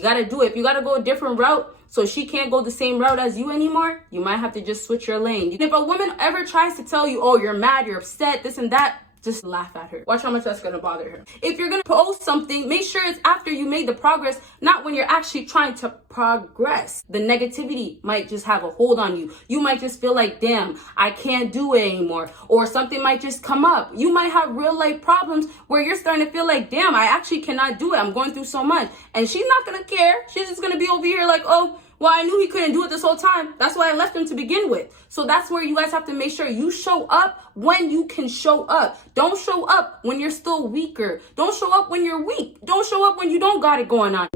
You got to do it. If you got to go a different route so she can't go the same route as you anymore, you might have to just switch your lane. If a woman ever tries to tell you, oh, you're mad, you're upset, this and that, just laugh at her. Watch how much that's gonna bother her. If you're gonna post something, make sure it's after you made the progress, not when you're actually trying to progress. The negativity might just have a hold on you. You might just feel like, damn, I can't do it anymore. Or something might just come up. You might have real life problems where you're starting to feel like, damn, I actually cannot do it. I'm going through so much. And she's not gonna care. She's just gonna be over here like, oh, well, I knew he couldn't do it this whole time. That's why I left him to begin with. So that's where you guys have to make sure you show up when you can show up. Don't show up when you're still weaker. Don't show up when you're weak. Don't show up when you don't got it going on.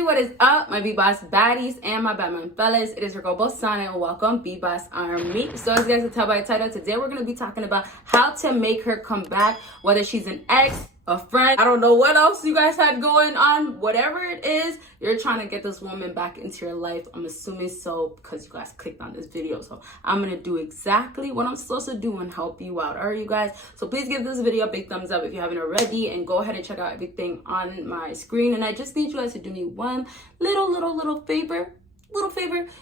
What is up, my BBossBaddies and my Batman fellas? It is your girl Bosana and welcome BBossArmy. So as you guys can tell by the title, today we're going to be talking about how to make her come back, whether she's an ex, a friend, I don't know what else you guys had going on, whatever it is, you're trying to get this woman back into your life. I'm assuming so because you guys clicked on this video. So I'm going to do exactly what I'm supposed to do and help you out. All right, you guys? So please give this video a big thumbs up if you haven't already, and go ahead and check out everything on my screen. And I just need you guys to do me one little favor.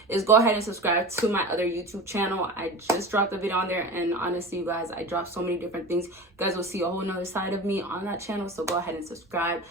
Is go ahead and subscribe to my other YouTube channel. I just dropped a video on there, and honestly, you guys, I dropped so many different things. You guys will see a whole nother side of me on that channel, so go ahead and subscribe.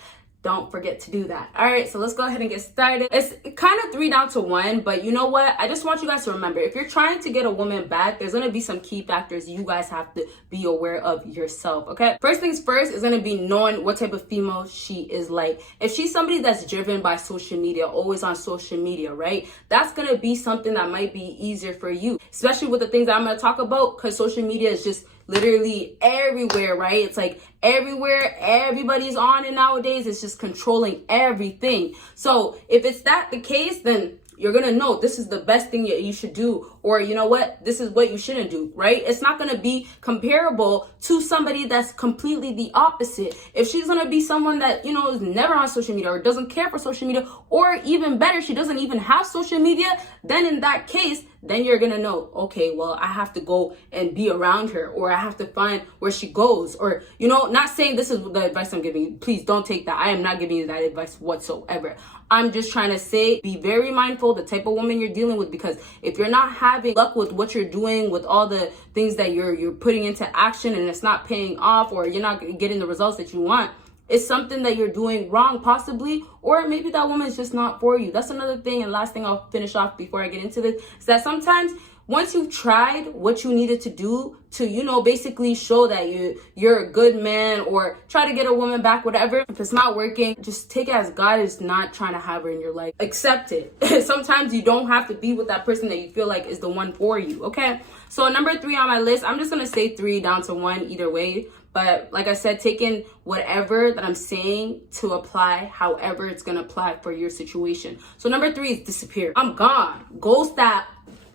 Don't forget to do that. All right, so let's go ahead and get started. It's kind of 3 down to 1, but you know what? I just want you guys to remember, if you're trying to get a woman back, there's gonna be some key factors you guys have to be aware of yourself, okay? First things first is gonna be knowing what type of female she is like. If she's somebody that's driven by social media, always on social media, right? That's gonna be something that might be easier for you, especially with the things that I'm gonna talk about, because social media is just literally everywhere, right? It's like everywhere, everybody's on it nowadays. It's just controlling everything. So if it's that the case, then you're gonna know this is the best thing you should do, or you know what, this is what you shouldn't do, right? It's not gonna be comparable to somebody that's completely the opposite. If she's gonna be someone that, you know, is never on social media or doesn't care for social media, or even better, she doesn't even have social media, then in that case, then you're gonna know, okay, well, I have to go and be around her, or I have to find where she goes, or, you know, not saying this is the advice I'm giving you. Please don't take that. I am not giving you that advice whatsoever. I'm just trying to say, be very mindful the type of woman you're dealing with, because if you're not having luck with what you're doing, with all the things that you're putting into action, and it's not paying off, or you're not getting the results that you want, it's something that you're doing wrong, possibly, or maybe that woman is just not for you. That's another thing. And last thing I'll finish off before I get into this is that sometimes once you've tried what you needed to do to, you know, basically show that you're a good man, or try to get a woman back, whatever, if it's not working, just take it as God is not trying to have her in your life. Accept it. Sometimes you don't have to be with that person that you feel like is the one for you, okay? So number 3 on my list, I'm just gonna say 3 down to 1 either way. But like I said, taking whatever that I'm saying to apply however it's gonna apply for your situation. So number 3 is disappear. I'm gone. Ghost that.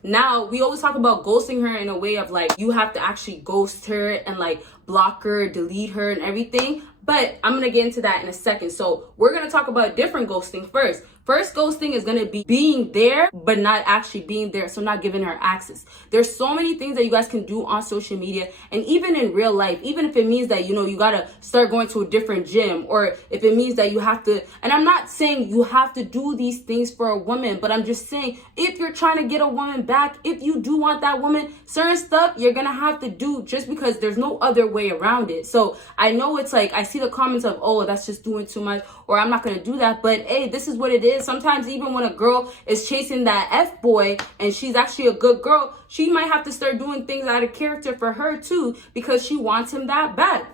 Now, we always talk about ghosting her in a way of like, you have to actually ghost her and like block her, delete her and everything. But I'm going to get into that in a second. So we're going to talk about different ghosting first. First ghosting is going to be being there, but not actually being there. So not giving her access. There's so many things that you guys can do on social media, and even in real life, even if it means that, you know, you got to start going to a different gym, or if it means that you have to, and I'm not saying you have to do these things for a woman, but I'm just saying, if you're trying to get a woman back, if you do want that woman, certain stuff you're going to have to do just because there's no other way around it. So I know it's like, I see the comments of, oh, that's just doing too much, or I'm not going to do that. But hey, this is what it is. Sometimes even when a girl is chasing that F-boy and she's actually a good girl, she might have to start doing things out of character for her too, because she wants him that bad.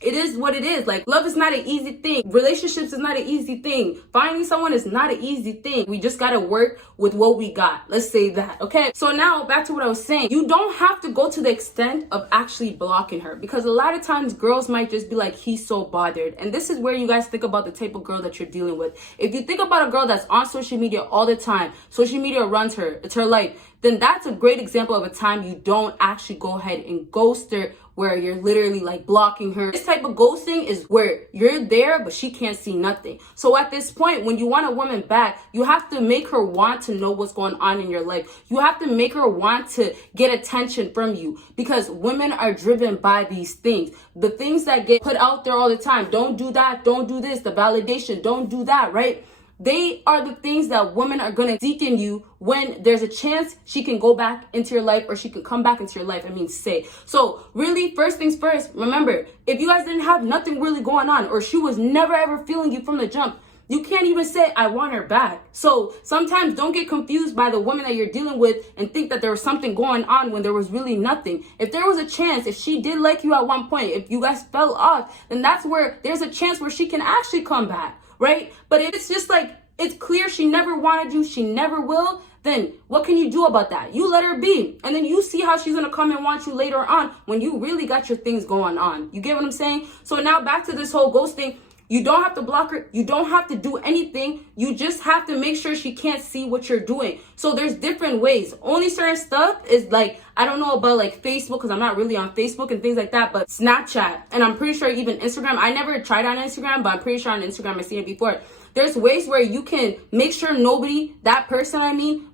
It is what it is. Like, love is not an easy thing. Relationships is not an easy thing. Finding someone is not an easy thing. We just got to work with what we got. Let's say that. Okay. So now back to what I was saying. You don't have to go to the extent of actually blocking her, because a lot of times girls might just be like, he's so bothered. And this is where you guys think about the type of girl that you're dealing with. If you think about a girl that's on social media all the time, social media runs her, it's her life, then that's a great example of a time you don't actually go ahead and ghost her where you're literally like blocking her. This type of ghosting is where you're there, but she can't see nothing. So at this point, when you want a woman back, you have to make her want to know what's going on in your life. You have to make her want to get attention from you, because women are driven by these things. The things that get put out there all the time. Don't do that. Don't do this. The validation. Don't do that, right? They are the things that women are going to seek in you when there's a chance she can go back into your life, or she can come back into your life. Say. So really, first things first, remember, if you guys didn't have nothing really going on, or she was never ever feeling you from the jump, you can't even say, I want her back. So sometimes don't get confused by the woman that you're dealing with and think that there was something going on when there was really nothing. If there was a chance, if she did like you at one point, if you guys fell off, then that's where there's a chance where she can actually come back, right? But if it's just like, it's clear she never wanted you, she never will, then what can you do about that? You let her be. And then you see how she's going to come and want you later on when you really got your things going on. You get what I'm saying? So now back to this whole ghosting. You don't have to block her. You don't have to do anything. You just have to make sure she can't see what you're doing. So there's different ways. Only certain stuff is like, I don't know about like Facebook, because I'm not really on Facebook and things like that, but Snapchat, and I'm pretty sure even Instagram. I never tried on Instagram, but I'm pretty sure on Instagram I've seen it before. There's ways where you can make sure nobody, that person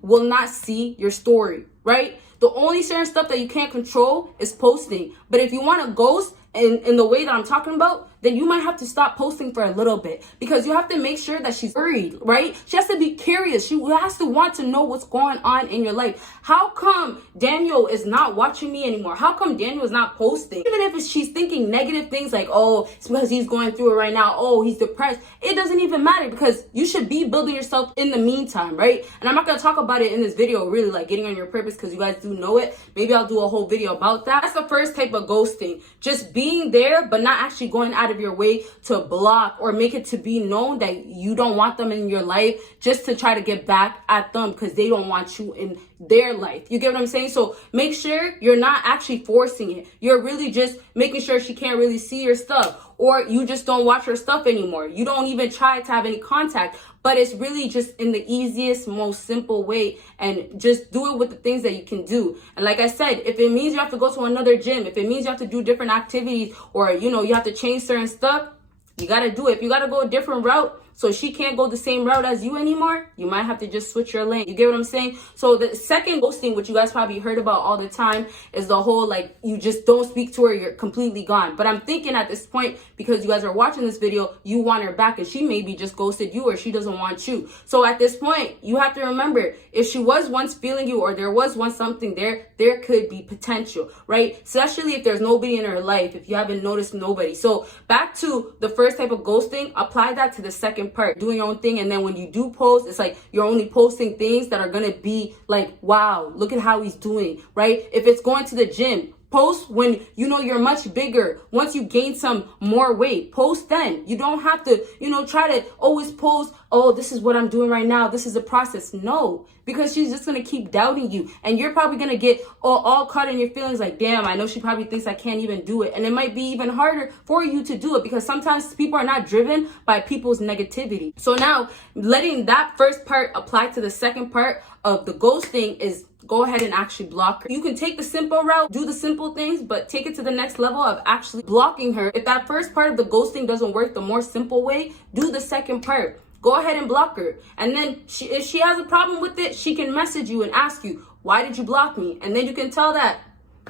will not see your story, right? The only certain stuff that you can't control is posting. But if you want to ghost in the way that I'm talking about, then you might have to stop posting for a little bit, because you have to make sure that she's worried, right? She has to be curious. She has to want to know what's going on in your life. How come Daniel is not watching me anymore? How come Daniel is not posting? Even if she's thinking negative things like, oh, it's because he's going through it right now. Oh, he's depressed. It doesn't even matter, because you should be building yourself in the meantime, right? And I'm not going to talk about it in this video, really, like getting on your purpose, because you guys do know it. Maybe I'll do a whole video about that. That's the first type of ghosting. Just being there, but not actually going out of your way to block or make it to be known that you don't want them in your life, just to try to get back at them because they don't want you in their life. You get what I'm saying? So make sure you're not actually forcing it. You're really just making sure she can't really see your stuff, or you just don't watch her stuff anymore. You don't even try to have any contact, but it's really just in the easiest, most simple way, and just do it with the things that you can do. And like I said, if it means you have to go to another gym, if it means you have to do different activities, or you have to change certain stuff, you got to do it. If you got to go a different route so she can't go the same route as you anymore, you might have to just switch your lane. You get what I'm saying? So the second ghosting, which you guys probably heard about all the time, is the whole like you just don't speak to her, you're completely gone. But I'm thinking at this point, because you guys are watching this video, you want her back, and she maybe just ghosted you, or she doesn't want you. So at this point, you have to remember, if she was once feeling you, or there was once something there could be potential, right? Especially if there's nobody in her life, if you haven't noticed nobody. So back to the first type of ghosting, apply that to the second part, doing your own thing. And then when you do post, it's like you're only posting things that are gonna be like, wow, look at how he's doing, right? If it's going to the gym, post when you know you're much bigger. Once you gain some more weight, post then. You don't have to, try to always post, oh, this is what I'm doing right now, this is a process. No, because she's just going to keep doubting you. And you're probably going to get all caught in your feelings like, damn, I know she probably thinks I can't even do it. And it might be even harder for you to do it, because sometimes people are not driven by people's negativity. So now letting that first part apply to the second part of the ghosting is go ahead and actually block her. You can take the simple route, do the simple things, but take it to the next level of actually blocking her. If that first part of the ghosting doesn't work the more simple way, do the second part. Go ahead and block her. And then if she has a problem with it, she can message you and ask you, why did you block me? And then you can tell that,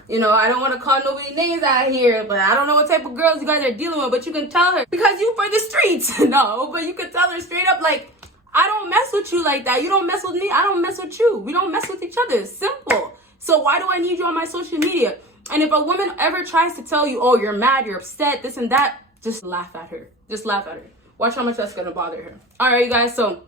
I don't want to call nobody names out here, but I don't know what type of girls you guys are dealing with, but you can tell her, because you for the streets. No, but you can tell her straight up, like, I don't mess with you like that. You don't mess with me. I don't mess with you. We don't mess with each other. It's simple. So why do I need you on my social media? And if a woman ever tries to tell you, oh, you're mad, you're upset, this and that, just laugh at her. Just laugh at her. Watch how much that's going to bother her. All right, you guys. So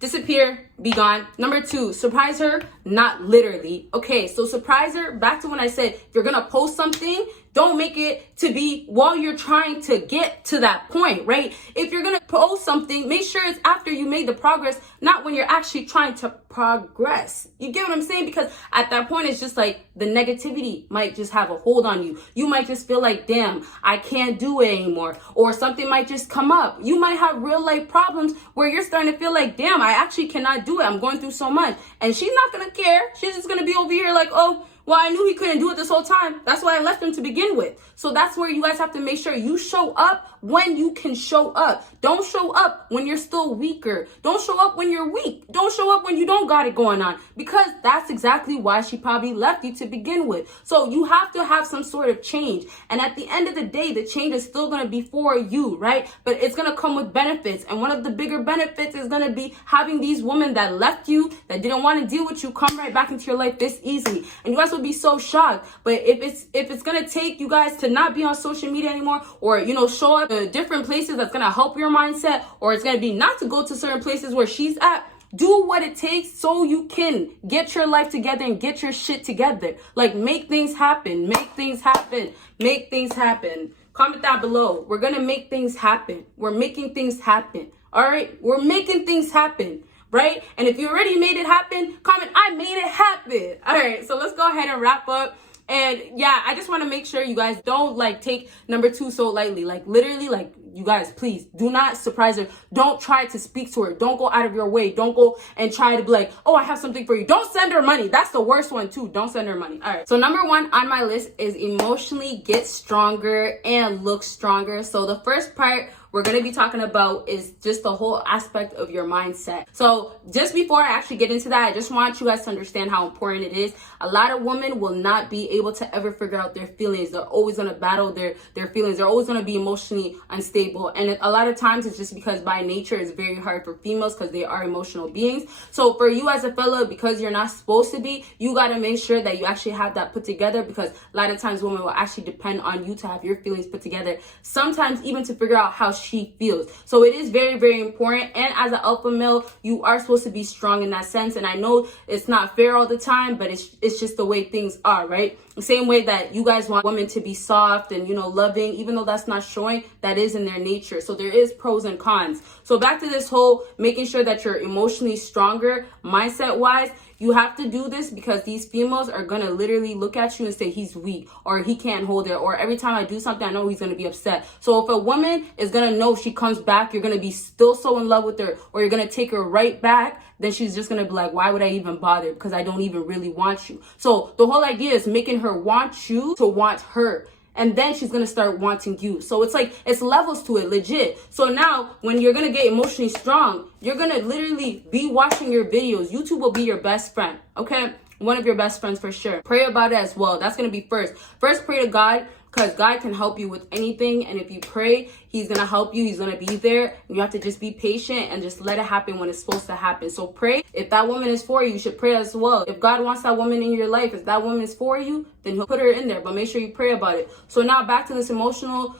disappear, be gone. Number 2, surprise her, not literally. Okay, so surprise her. Back to when I said, if you're going to post something, don't make it to be while you're trying to get to that point, right? If you're going to post something, make sure it's after you made the progress, not when you're actually trying to progress. You get what I'm saying? Because at that point, it's just like the negativity might just have a hold on you. You might just feel like, damn, I can't do it anymore. Or something might just come up. You might have real life problems where you're starting to feel like, damn, I actually cannot do it. I'm going through so much. And she's not going to care. She's just going to be over here like, oh, Well, I knew he couldn't do it this whole time. That's why I left him to begin with. So that's where you guys have to make sure you show up when you can show up. Don't show up when you're still weaker. Don't show up when you're weak. Don't show up when you don't got it going on, because that's exactly why she probably left you to begin with. So you have to have some sort of change. And at the end of the day, the change is still going to be for you, right? But it's going to come with benefits. And one of the bigger benefits is going to be having these women that left you, that didn't want to deal with you, come right back into your life this easily. And you guys will be so shocked. But if it's going to take you guys to not be on social media anymore, or, you know, show up in different places that's going to help your mindset, or it's going to be not to go to certain places where she's at, do what it takes so you can get your life together and get your shit together. Like, make things happen. Make things happen. Make things happen. Comment down below. We're going to make things happen. We're making things happen. All right? We're making things happen. Right? And if you already made it happen, comment, I made it happen. All right. So let's go ahead and wrap up. And yeah, I just want to make sure you guys don't like take number 2 so lightly. Like, literally, like, you guys, please do not surprise her. Don't try to speak to her. Don't go out of your way. Don't go and try to be like, oh, I have something for you. Don't send her money. That's the worst one too. Don't send her money. All right. So number 1 on my list is emotionally get stronger and look stronger. So the first part we're going to be talking about is just the whole aspect of your mindset. So just before I actually get into that, I just want you guys to understand how important it is. A lot of women will not be able to ever figure out their feelings. They're always going to battle their feelings. They're always going to be emotionally unstable. And a lot of times it's just because by nature it's very hard for females because they are emotional beings. So for you as a fella, because you're not supposed to be, you got to make sure that you actually have that put together, because a lot of times women will actually depend on you to have your feelings put together. Sometimes even to figure out how she feels. So it is very, very important. And as an alpha male, you are supposed to be strong in that sense. And I know it's not fair all the time, but it's just the way things are, right? The same way that you guys want women to be soft and, you know, loving, even though that's not showing, that is in their nature. So there is pros and cons. So back to this whole making sure that you're emotionally stronger mindset wise. You have to do this because these females are going to literally look at you and say he's weak, or he can't hold it, or every time I do something, I know he's going to be upset. So if a woman is going to know she comes back, you're going to be still so in love with her, or you're going to take her right back, then she's just going to be like, why would I even bother? Because I don't even really want you. So the whole idea is making her want you to want her. And then she's going to start wanting you. So it's like, it's levels to it, legit. So now when you're going to get emotionally strong, you're going to literally be watching your videos. YouTube will be your best friend, okay? One of your best friends for sure. Pray about it as well. That's going to be first. First, pray to God, because God can help you with anything. And if you pray, he's going to help you. He's going to be there. And you have to just be patient and just let it happen when it's supposed to happen. So pray. If that woman is for you, you should pray as well. If God wants that woman in your life, if that woman is for you, then he'll put her in there. But make sure you pray about it. So now back to this emotional,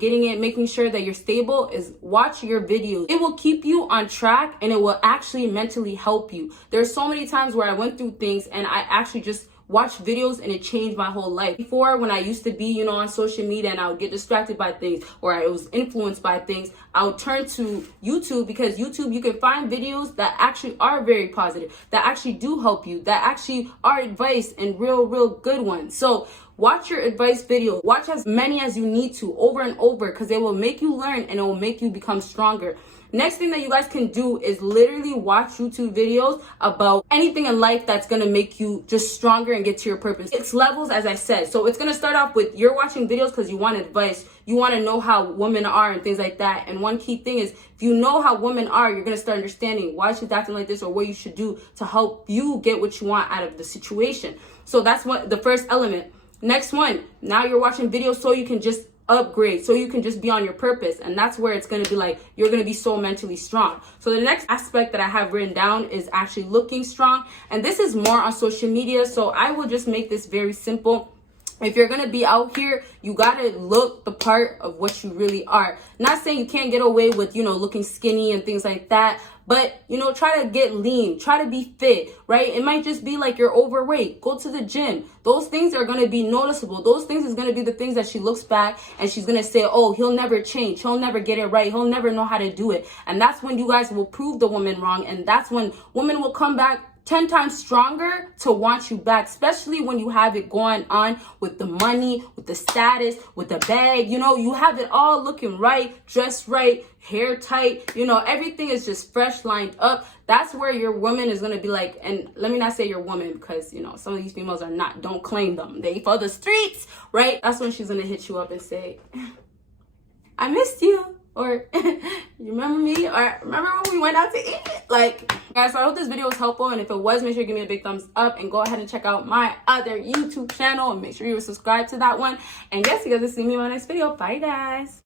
getting it, making sure that you're stable, is watch your videos. It will keep you on track and it will actually mentally help you. There's so many times where I went through things and I actually just watch videos and it changed my whole life. Before, when I used to be, you know, on social media and I would get distracted by things, or I was influenced by things, I would turn to YouTube, because YouTube, you can find videos that actually are very positive, that actually do help you, that actually are advice and real good ones. So watch your advice video. Watch as many as you need to over and over, because it will make you learn and it will make you become stronger. Next thing that you guys can do is literally watch YouTube videos about anything in life that's going to make you just stronger and get to your purpose. It's levels, as I said. So it's going to start off with you're watching videos because you want advice. You want to know how women are and things like that. And one key thing is, if you know how women are, you're going to start understanding why she's acting like this, or what you should do to help you get what you want out of the situation. So that's what the first element. Next one, now you're watching videos so you can just upgrade, so you can just be on your purpose. And that's where it's going to be like, you're going to be so mentally strong. So the next aspect that I have written down is actually looking strong. And this is more on social media. So I will just make this very simple. If you're going to be out here, you got to look the part of what you really are. Not saying you can't get away with, you know, looking skinny and things like that. But, you know, try to get lean, try to be fit, right? It might just be like you're overweight. Go to the gym. Those things are going to be noticeable. Those things is going to be the things that she looks back and she's going to say, oh, he'll never change. He'll never get it right. He'll never know how to do it. And that's when you guys will prove the woman wrong. And that's when women will come back 10 times stronger to want you back, especially when you have it going on with the money, with the status, with the bag. You know, you have it all looking right, dressed right, hair tight, you know, everything is just fresh, lined up. That's where your woman is going to be like, and let me not say your woman, because, you know, some of these females are not, don't claim them. They for the streets, right? That's when she's going to hit you up and say, I missed you. Or, you remember me? Or, remember when we went out to eat? Like, guys, so I hope this video was helpful. And if it was, make sure you give me a big thumbs up. And go ahead and check out my other YouTube channel. And make sure you subscribe to that one. And yes, you guys will see me in my next video. Bye, guys.